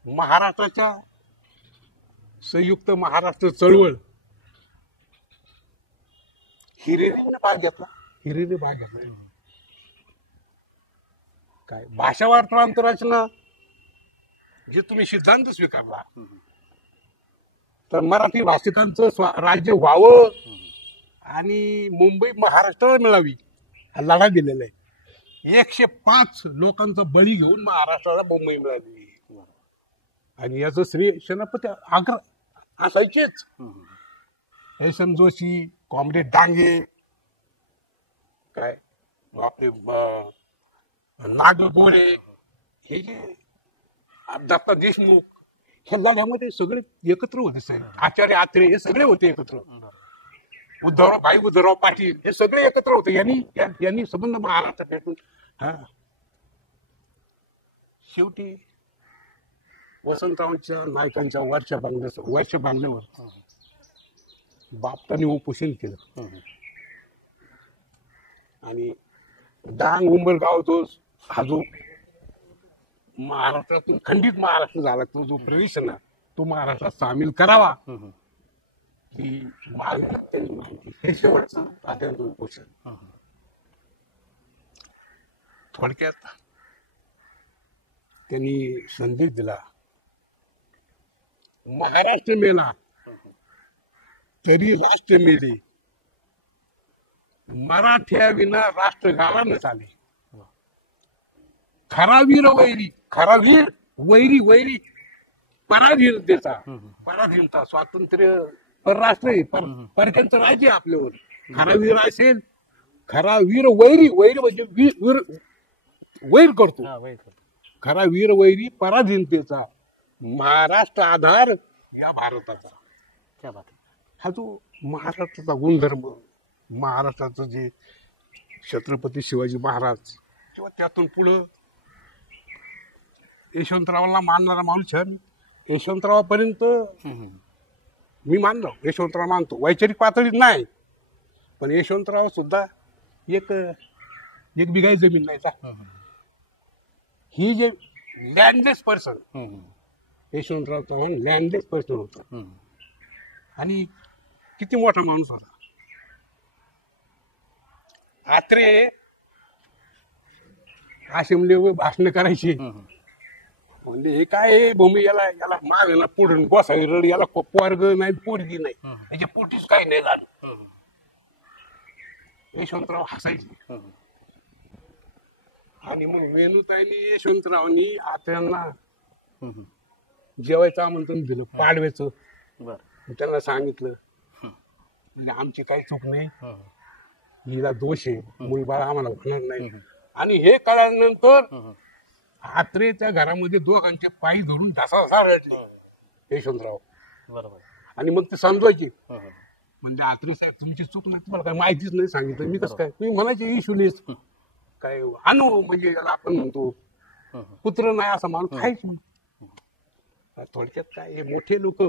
महाराष्ट्राच्या संयुक्त महाराष्ट्र चळवळ हिरिरीने भाग घेतला. हिरिरीने भाग घेतला. काय? भाषा वार्तांतरचना जे तुम्ही सिद्धांत स्वीकारला, तर मराठी भाषिकांचं राज्य व्हावं आणि मुंबई महाराष्ट्राला मिळावी हा लढा दिलेला आहे. 105 लोकांचा बळी घेऊन महाराष्ट्राला मुंबई मिळाली. आणि याचं श्रेय सेनापती आग्रा असायचेच. एस.एन. जोशी, कॉम्रेड डांगे, काय आपले नागगोरे, हे जे दत्ता देशमुख, ह्या लढ्यामध्ये सगळे एकत्र होते. साहेब आचार्य आत्रे हे सगळे होते एकत्र. उद्धवराव पाटील हे सगळे एकत्र होते. यांनी संबंध महाराष्ट्रात भेटून शेवटी वसंतरावांच्या नायकांच्या वरच्या बांगल्यावर बापटाने उपोषण केलं. आणि डांग उंबरगाव जो महाराष्ट्रातून खंडित महाराष्ट्र झाला, तो जो प्रवेश ना तो महाराष्ट्रात सामील करावा ही मागणी, हे शेवटचं तात्यांचं उपोषण. थोडक्यात त्यांनी संदेश दिला, महाराष्ट्र मेला तरी राष्ट्र मेले, मराठ्या विना राष्ट्र गाला न चाले. खरा वीर वैरी, खरा वीर वैरी पराधीनता स्वातंत्र्य परराष्ट्र आहे, परक्यांचं राज्य आपल्यावर. खरा वीर असेल, खरा वीर वैरी म्हणजे वैर करतो. खरा वीर वैरी पराधीनतेचा, महाराष्ट्र आधार या भारताचा. हा जो महाराष्ट्राचा गुणधर्म, महाराष्ट्राचं जे छत्रपती शिवाजी महाराज किंवा त्यातून पुढं यशवंतरावांना मानणारा माणूस आहे. यशवंतरावापर्यंत मी मानलो, यशवंतराव मानतो. वैचारिक पातळीत नाही, पण यशवंतराव सुद्धा एक बिघाई जमीन नाही. ही जे लँडलेस पर्सन, यशवंतराव चव्हाण लँडलेस पर्सन होता. आणि किती मोठा माणूस होता. आत्रे असेंब्लीवर भाषण करायची. म्हणजे हे काय आहे, भूमी याला याला मागायला पुढे बसाय रड, याला पोरग नाही पोरगी नाही, त्याच्या पोटीच काही नाही झालं. यशवंतराव हसायचे. आणि मग वेणूताईनी यशवंतरावांनी आत्र्यांना जेवायचं आमंत्रण दिलं पाडव्याचं. त्यांना सांगितलं म्हणजे आमची काही चूक नाही, हिला दोष आहे, मुलबाळ आम्हाला होणार नाही. आणि हे कळल्यानंतर आत्रे त्या घरामध्ये दोघांचे पायी धरून ढासाढास रडले यशवंतराव. बरोबर. आणि मग ते समजायचे म्हणजे आत्रे साहेब तुमची चूक नाही, तुम्हाला काय माहितीच नाही सांगितलं, मी कसं काय. तुम्ही म्हणायचे इशुलेस काय आणू, म्हणजे याला आपण म्हणतो पुत्र नाही असा माणूस काहीच नाही. थोडक्यात काय हे मोठे लोक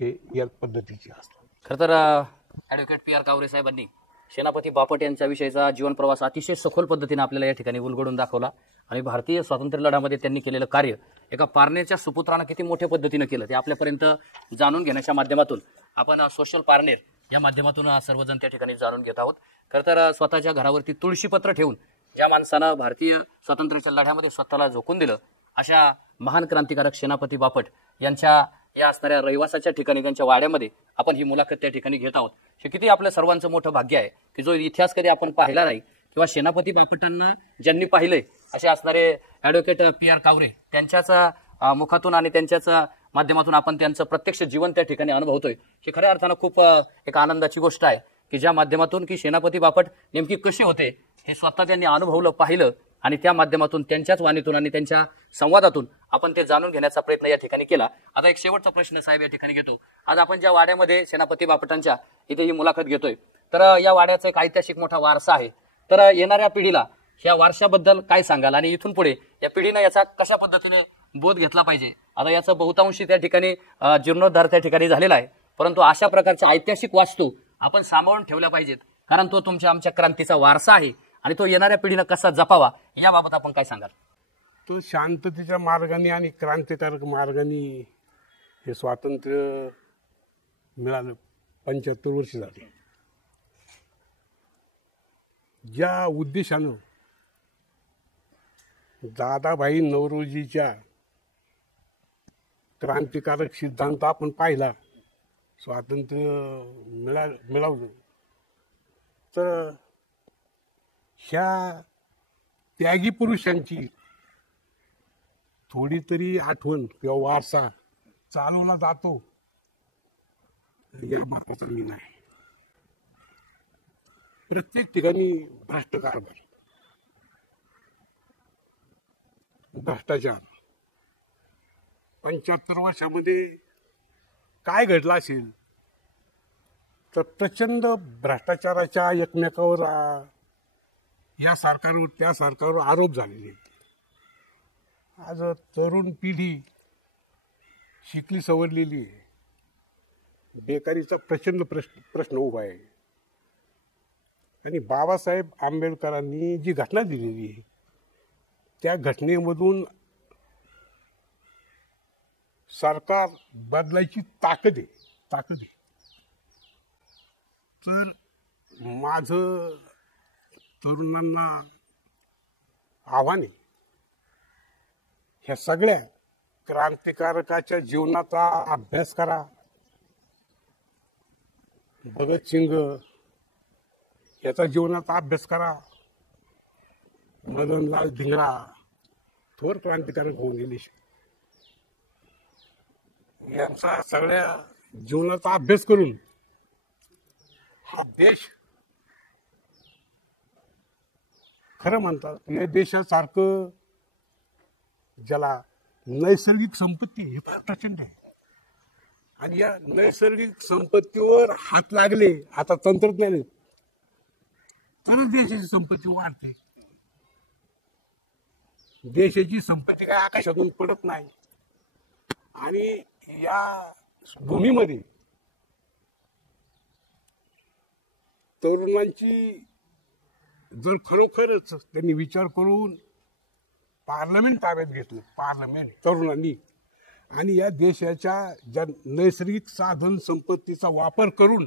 हे या पद्धतीचे असतात. खरं तर ॲडव्होकेट पी आर कावरे साहेबांनी सेनापती बापट यांच्या विषयीचा जीवन प्रवास अतिशय सखोल पद्धतीने आपल्याला या ठिकाणी उलगडून दाखवला. आणि भारतीय स्वातंत्र्य लढ्यामध्ये त्यांनी केलेलं कार्य एका पारनेरच्या सुपुत्रानं किती मोठ्या पद्धतीनं केलं ते आपल्यापर्यंत जाणून घेण्याच्या माध्यमातून आपण सोशल पारनेर या माध्यमातून सर्वजण त्या ठिकाणी जाणून घेत आहोत. खरं तर स्वतःच्या घरावरती तुळशीपत्र ठेवून ज्या माणसानं भारतीय स्वातंत्र्याच्या लढ्यामध्ये स्वतःला झोकून दिलं अशा महान क्रांतिकारक सेनापती बापट यांच्या या असणाऱ्या रहिवासाच्या ठिकाणी त्यांच्या वाड्यामध्ये आपण ही मुलाखत त्या ठिकाणी घेत आहोत. हे किती आपल्या सर्वांचं मोठं भाग्य आहे की जो इतिहास कधी आपण पाहिला नाही किंवा सेनापती बापटांना ज्यांनी पाहिलंय असे असणारे ॲडव्होकेट पी आर कावरे त्यांच्याच मुखातून आणि त्यांच्याच माध्यमातून आपण त्यांचं प्रत्यक्ष जीवन त्या ठिकाणी अनुभवतोय. हे खऱ्या अर्थानं खूप एक आनंदाची गोष्ट आहे की ज्या माध्यमातून की सेनापती बापट नेमकी कसे होते हे स्वतः त्यांनी अनुभवलं पाहिलं आणि त्या माध्यमातून त्यांच्याच वाणीतून आणि त्यांच्या संवादातून आपण ते जाणून घेण्याचा प्रयत्न या ठिकाणी केला. आता एक शेवटचा प्रश्न साहेब या ठिकाणी घेतो. आज आपण ज्या वाड्यामध्ये सेनापती बापटांच्या इथे ही मुलाखत घेतोय तर या वाड्याचा एक ऐतिहासिक मोठा वारसा आहे. तर येणाऱ्या पिढीला ह्या वारशाबद्दल काय सांगाल आणि इथून पुढे या पिढीनं याचा कशा पद्धतीने बोध घेतला पाहिजे. आता याचं बहुतांशी त्या ठिकाणी जीर्णोद्धार त्या ठिकाणी झालेला आहे, परंतु अशा प्रकारच्या ऐतिहासिक वास्तू आपण सांभाळून ठेवल्या पाहिजेत कारण तो तुमच्या आमच्या क्रांतीचा वारसा आहे आणि तो येणाऱ्या पिढीनं कसा जपावा याबाबत आपण काय सांगाल. तो शांततेच्या मार्गाने आणि क्रांतिकारक मार्गाने हे स्वातंत्र्य मिळालं. 75 वर्ष झाली. ज्या उद्देशानं दादाभाई नौरोजीच्या क्रांतिकारक सिद्धांत आपण पाहिला, स्वातंत्र्य मिळवलं, तर ह्या त्यागी पुरुषांची थोडी तरी आठवण किंवा वारसा चालवला जातो या बाबतीत मी नाही. प्रत्येक ठिकाणी भ्रष्ट कारभार, भ्रष्टाचार. 75 वर्षामध्ये काय घडलं असेल तर प्रचंड भ्रष्टाचाराच्या एकमेकावर या सरकारवर त्या सरकारवर आरोप झालेले. आज तरुण पिढी शिकली सवरलेली आहे, बेकारीचा प्रचंड प्रश्न उभा आहे. आणि बाबासाहेब आंबेडकरांनी जी घटना दिलेली आहे त्या घटनेमधून सरकार बदलायची ताकद आहे. तर माझं तरुणांना आव्हान आहे, ह्या सगळ्या क्रांतिकारकाच्या जीवनाचा अभ्यास करा. भगतसिंग याचा जीवनाचा अभ्यास करा. मदनलाल धिंगरा थोर क्रांतिकारक होऊन गेले, यांचा सगळ्या जीवनाचा अभ्यास करून हा देश खरं म्हणतात या देशासारखं ज्याला नैसर्गिक संपत्ती हे फार प्रचंड आहे. आणि या नैसर्गिक संपत्तीवर हात लागले आता तंत्रज्ञान तरच देशाची संपत्ती वाढते. देशाची संपत्ती काय आकाशातून पडत नाही. आणि या भूमीमध्ये तरुणांची जर खरोखरच त्यांनी विचार करून पार्लमेंट ताब्यात घेतलं, पार्लमेंट तरुणांनी, आणि या देशाच्या ज्या नैसर्गिक साधन संपत्तीचा वापर करून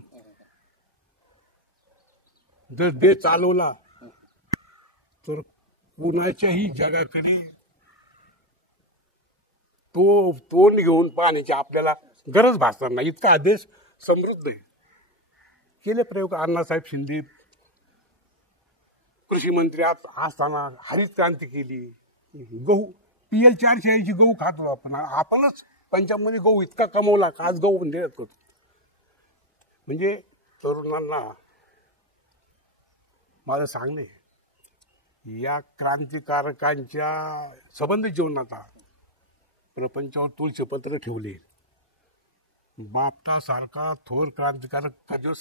जर देश चालवला तर कुणाच्याही जगाकडे तो तोंड घेऊन पाहण्याची आपल्याला गरज भासणार नाही, इतका हा देश समृद्ध आहे. केले प्रयोग. अण्णासाहेब शिंदे कृषी मंत्री असताना हरित क्रांती केली. गहू PL 486 गहू खात होतो आपणच पंजाबमध्ये गहू इतका कमवला का आज गहू देत होतो. म्हणजे तरुणांना माझं सांगणे, या क्रांतिकारकांच्या संबंध जीवनाचा प्रपंचावर तुळशीपत्र ठेवले. बापटा सारखा थोर क्रांतिकारक का जो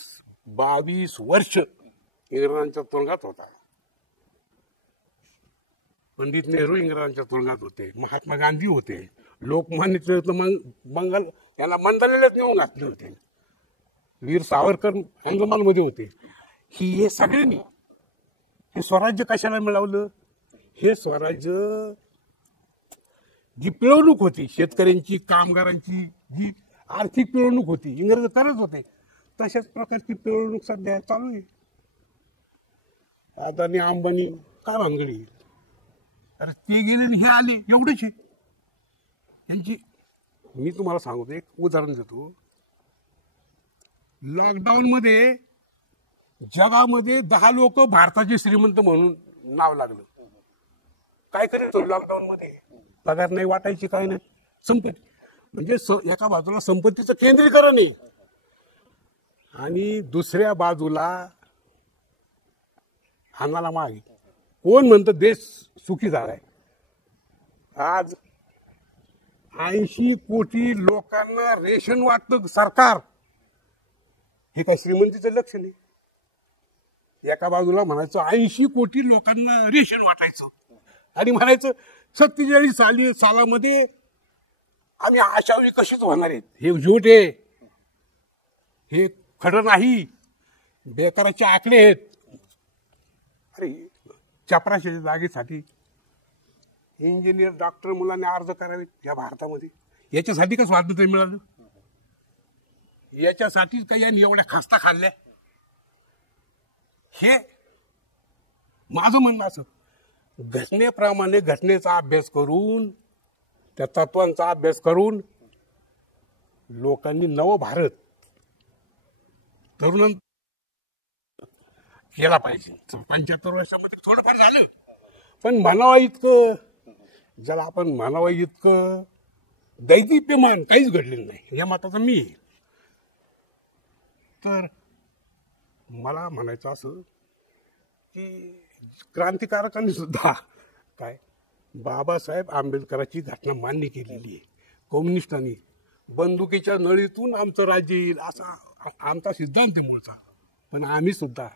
22 वर्ष इंग्रजांच्या तुरुंगात होता. पंडित नेहरू इंग्रजांच्या तुरुंगात होते, महात्मा गांधी होते, लोकमान्य टिळक मंगल याला मंदालेलाच नेऊन घातले होते, वीर सावरकर अंदमानमध्ये होते. हे सगळ्यांनी हे स्वराज्य कशाला मिळवलं? हे स्वराज्य जी पिळवणूक होती शेतकऱ्यांची, कामगारांची, जी आर्थिक पिळवणूक होती इंग्रज करत होते, तशाच प्रकारची पिळवणूक सध्या चालू आहे. अदानी अंबानी काय भानगडी? अरे ते गेले आणि हे आले, एवढेच आहे यांची. मी तुम्हाला सांगतो, एक उदाहरण देतो. लॉकडाऊन मध्ये जगामध्ये 10 लोक भारताचे श्रीमंत म्हणून नाव लागलं. काय करीत होतो लॉकडाऊन मध्ये? पगार नाही वाटायची, काय नाही, संपत्ती. म्हणजे एका बाजूला संपत्तीचं केंद्रीकरण आहे आणि दुसऱ्या बाजूला हाणाला मागे. कोण म्हणतं देश सुखी झालाय? आज 80 कोटी लोकांना रेशन वाटतं सरकार. हे काय श्रीमंतीचं लक्षण आहे? एका बाजूला म्हणायचं 80 कोटी लोकांना रेशन वाटायचं आणि म्हणायचं 47 सालामध्ये आम्ही आशावी कशीच होणार आहेत. हे झूट आहे, हे खरं नाही, बेकाराचे आकडे आहेत. अरे 8400 जागेसाठी इंजिनियर, डॉक्टर मुलांनी अर्ज करावेत या भारतामध्ये. याच्यासाठी का स्वातंत्र्य मिळालं? याच्यासाठीच का यांनी एवढ्या खस्ता खाल्ल्या? हे माझं म्हणणं असं, घटनेप्रमाणे घटनेचा अभ्यास करून, त्या तत्वांचा अभ्यास करून लोकांनी नव भारत तरुणां केला पाहिजे. 75 वर्षामध्ये थोडंफार झालं, पण म्हणावा इतकं, ज्याला आपण म्हणावं इतकं दैदिप्यमान काहीच घडलेलं नाही, या मताचा मी. तर मला म्हणायचं असं की क्रांतिकारकांनी सुद्धा काय बाबासाहेब आंबेडकरांची घटना मान्य केलेली आहे. कम्युनिस्टांनी बंदुकीच्या नळीतून आमचं राज्य येईल असा आमचा सिद्धांत आहे मूळचा. पण आम्ही सुद्धा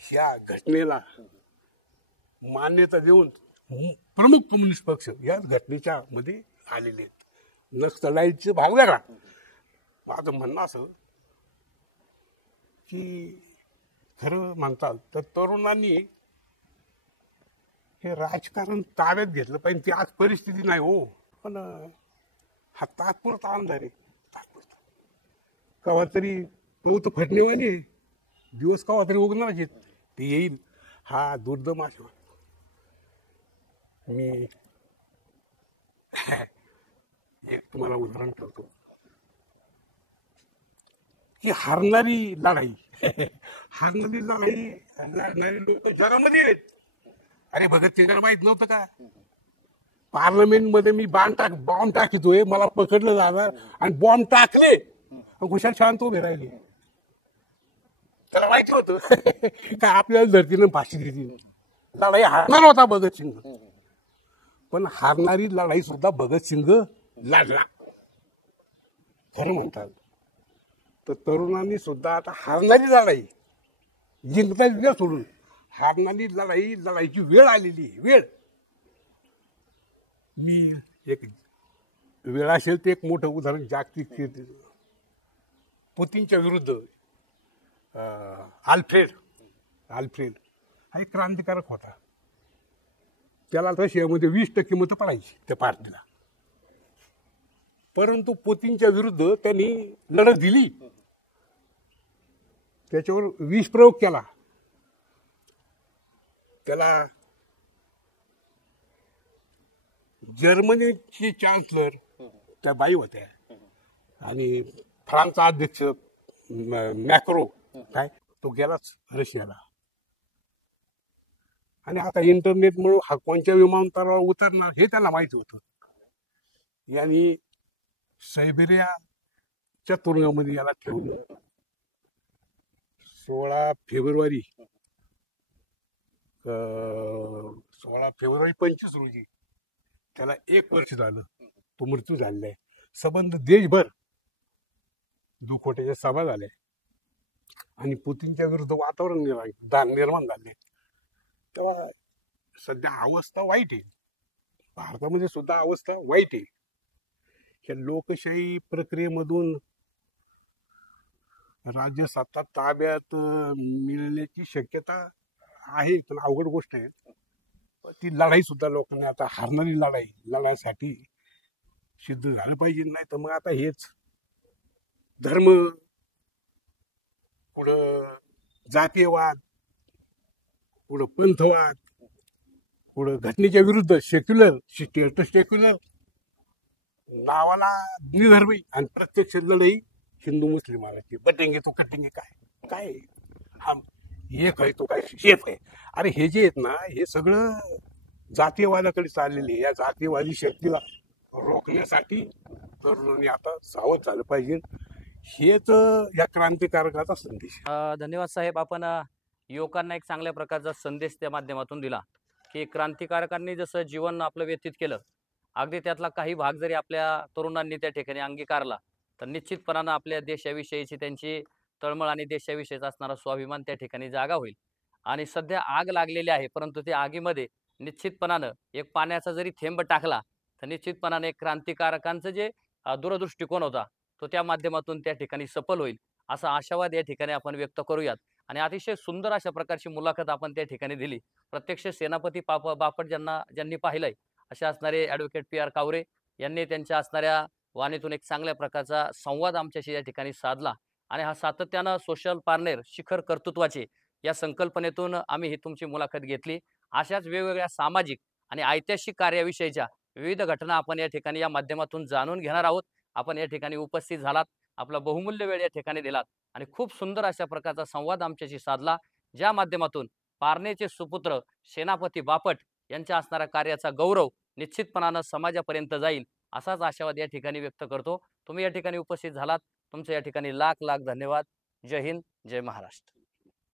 ह्या घटनेला मान्यता देऊन प्रमुख कम्युनिस्ट पक्ष या घटनेच्या मध्ये आलेले आहेत. नक्सलाईटचे भाग वेगळा. माझं म्हणणं असं की खरं म्हणतात तर तरुणांनी हे राजकारण ताब्यात घेतलं पाहिजे. ती आज परिस्थिती नाही हो, पण हा तात्पुरता अंधार आहे, तात्पुरता. कवा तरी तो फटणेवाले दिवस कवा तरी उगणार आहेत, ते येईल. हा दुर्दम आशा. मी एक तुम्हाला उदाहरण ठेवतो की हारणारी लढाई लढणारी लोक जगामध्ये आहेत. अरे भगत सिंगाला माहित नव्हतं का? पार्लमेंट मध्ये मी बॉम्ब टाकतोय, मला पकडलं जाणार आणि बॉम्ब टाकले, खुशाल शांत उभे राहिले. त्याला माहिती होतं का आपल्याला धरतीनं फाशी देतील. लढाई हारणार होता भगत सिंग, पण हारणारी लढाई सुद्धा भगत सिंग लढला. खरं म्हणतात. तर तरुणांनी सुद्धा आता हारणारी लढाई जिंकता दिल्या सोडून हारणारी लढाईची वेळ आलेली आहे. वेळ मी एक वेळ असेल ते एक मोठं उदाहरण जागतिक पुतीनच्या विरुद्ध आल्फ्रेड हा एक क्रांतिकारक होता. त्याला रशियामध्ये 20% मतं पडायची त्या पार्टीला. परंतु पुतीनच्या विरुद्ध त्यांनी लढत दिली, त्याच्यावर विष प्रयोग केला. त्याला जर्मनीचे चान्सलर त्या बाई होत्या आणि फ्रान्सचा अध्यक्ष मॅक्रो काय तो गेलाच रशियाला. आणि आता इंटरनेटमुळे हा कोणत्या विमानतळावर उतरणार हे त्याला माहिती होतं. यांनी सायबेरियाच्या तुरुंगामध्ये याला ठेवलं. 16 फेब्रुवारी 25 रोजी त्याला 1 वर्ष झालं, तो मृत्यू झालेला आहे. संबंध देशभर दुखोट्याच्या सभा झाल्या आणि पुतीनच्या विरुद्ध वातावरण निर्माण झाले. तेव्हा सध्या अवस्था वाईट आहे, भारतामध्ये सुद्धा अवस्था वाईट आहे. या लोकशाही प्रक्रियेमधून राज्य सत्ता ताब्यात मिळण्याची शक्यता आहे, पण अवघड गोष्ट आहे. ती लढाई सुद्धा लोकांनी आता हारणारी लढाईसाठी सिद्ध झालं पाहिजे. नाही तर मग आता हेच धर्म, पुढं जातीयवाद, पुढं पंथवाद, पुढं घटनेच्या विरुद्ध सेक्युलर नावाला निधर्मी आणि प्रत्यक्ष लढाई हिंदू मुस्लिमाची बटेंगे तो कटेंगे काय काय हा एक आहे तो काय शेफ आहे. अरे हे जे आहेत ना हे सगळं जातीयवादाकडे चाललेले. या जातीयवादी शक्तीला रोखण्यासाठी तरुणांनी आता सावध झालं पाहिजे. हेच या क्रांतिकारकाचा संदेश. धन्यवाद साहेब. आपण युवकांना एक चांगल्या प्रकारचा संदेश त्या माध्यमातून दिला की क्रांतिकारकांनी जसं जीवन आपलं व्यतीत केलं, अगदी त्यातला काही भाग जरी आपल्या तरुणांनी त्या ठिकाणी अंगीकारला तर निश्चितपणानं आपल्या देशाविषयीची त्यांची तळमळ आणि देशाविषयीचा असणारा स्वाभिमान त्या ठिकाणी जागा होईल. आणि सध्या आग लागलेली आहे, परंतु त्या आगीमध्ये निश्चितपणानं एक पाण्याचा जरी थेंब टाकला तर निश्चितपणाने एक क्रांतिकारकांचं जे दूरदृष्टिकोन होता तो त्या माध्यमातून त्या ठिकाणी सफल होईल असा आशावाद या ठिकाणी आपण व्यक्त करूयात. आणि अतिशय सुंदर अशा प्रकारची मुलाखत आपण त्या ठिकाणी दिली. प्रत्यक्ष सेनापती बापट ज्यांनी पाहिलंय असे असणारे ॲडव्होकेट पी आर कावरे यांनी त्यांच्या असणाऱ्या वाणीतून एक चांगल्या प्रकारचा संवाद आमच्याशी या ठिकाणी साधला. आणि हा सातत्यानं सोशल पार्टनर शिखर कर्तृत्वाचे या संकल्पनेतून आम्ही ही तुमची मुलाखत घेतली. अशाच वेगवेगळ्या सामाजिक आणि ऐतिहासिक कार्याविषयीच्या विविध घटना आपण या ठिकाणी या माध्यमातून जाणून घेणार आहोत. आपण या ठिकाणी उपस्थित झालात, आपला बहुमूल्य वेळ या ठिकाणी दिलात आणि खूप सुंदर अशा प्रकारचा संवाद आमच्याशी साधला, ज्या माध्यमातून पारनेरचे सुपुत्र सेनापती बापट यांच्या असणाऱ्या कार्याचा गौरव निश्चितपणानं समाजापर्यंत जाईल असाच आशावाद या ठिकाणी व्यक्त करतो. तुम्ही या ठिकाणी उपस्थित झालात, तुमचं या ठिकाणी लाख लाख धन्यवाद. जय हिंद, जय महाराष्ट्र.